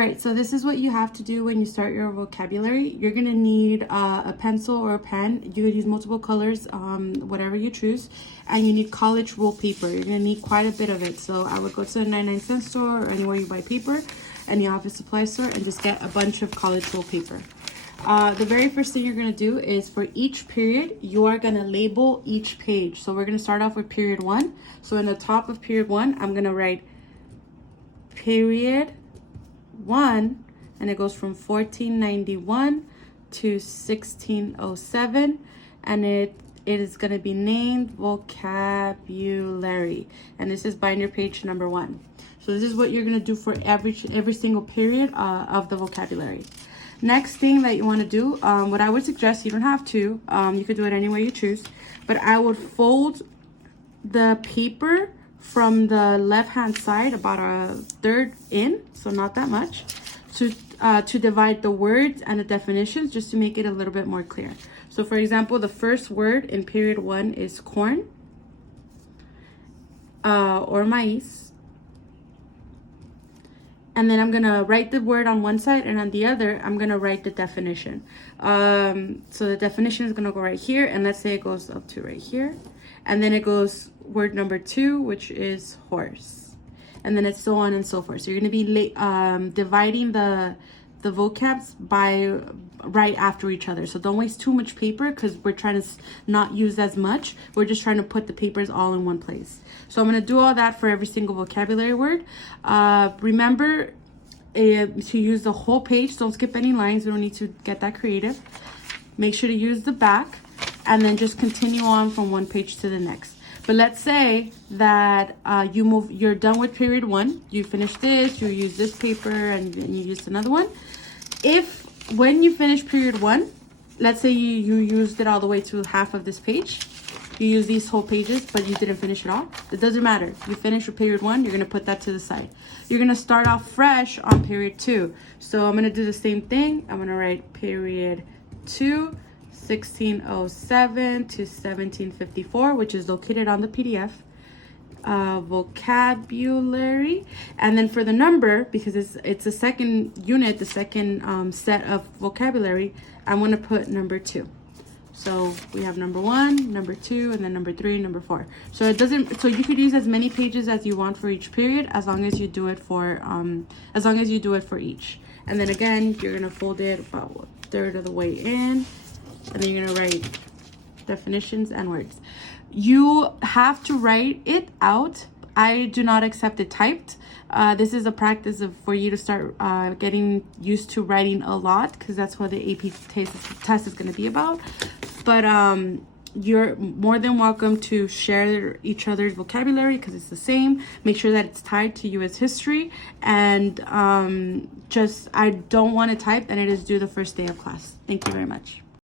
All right, so this is what you have to do when you start your vocabulary. You're gonna need a pencil or a pen. You could use multiple colors, whatever you choose. And you need college roll paper. You're gonna need quite a bit of it. So I would go to the 99-cent store or anywhere you buy paper, any office supply store, and just get a bunch of college roll paper. The very first thing you're gonna do is for each period, you are gonna label each page. So we're gonna start off with period 1. So in the top of period 1, I'm gonna write period 1, and it goes from 1491 to 1607, and it is going to be named vocabulary, and this is binder page number 1. So this is what you're going to do for every single period of the vocabulary. Next thing that you want to do, what I would suggest, you don't have to, you could do it any way you choose, but I would fold the paper from the left hand side about 1/3 in, so not that much, to divide the words and the definitions, just to make it a little bit more clear. So for example, the first word in period 1 is corn or maíz, and then I'm gonna write the word on one side, and on the other I'm gonna write the definition. So the definition is gonna go right here, and let's say it goes up to right here, and then it goes word number 2, which is horse, and then it's so on and so forth. So you're going to be dividing the vocabs by right after each other. So don't waste too much paper, because we're trying to not use as much. We're just trying to put the papers all in one place. So I'm going to do all that for every single vocabulary word. Remember to use the whole page. Don't skip any lines. You don't need to get that creative. Make sure to use the back, and then just continue on from one page to the next. But let's say that you're done with period 1, you finish this, you use this paper, and you use another one. If when you finish period 1, let's say you used it all the way to half of this page, you use these whole pages, but you didn't finish it all, it doesn't matter. You finish with period 1, you're gonna put that to the side. You're gonna start off fresh on period 2. So I'm gonna do the same thing. I'm gonna write period 2, 1607 to 1754, which is located on the PDF. Vocabulary, and then for the number, because it's a second unit, the second set of vocabulary, I'm going to put number 2. So we have number 1, number 2, and then number 3, number 4. So it doesn't. So you could use as many pages as you want for each period, as long as you do it for each. And then again, you're gonna fold it about 1/3 of the way in. And then you're gonna write definitions and words. You have to write it out. I do not accept it typed. This is a practice for you to start getting used to writing a lot, because that's what the AP test is going to be about. But you're more than welcome to share each other's vocabulary, because it's the same. Make sure that it's tied to U.S. history, and I don't want to type, and it is due the first day of class. Thank you very much.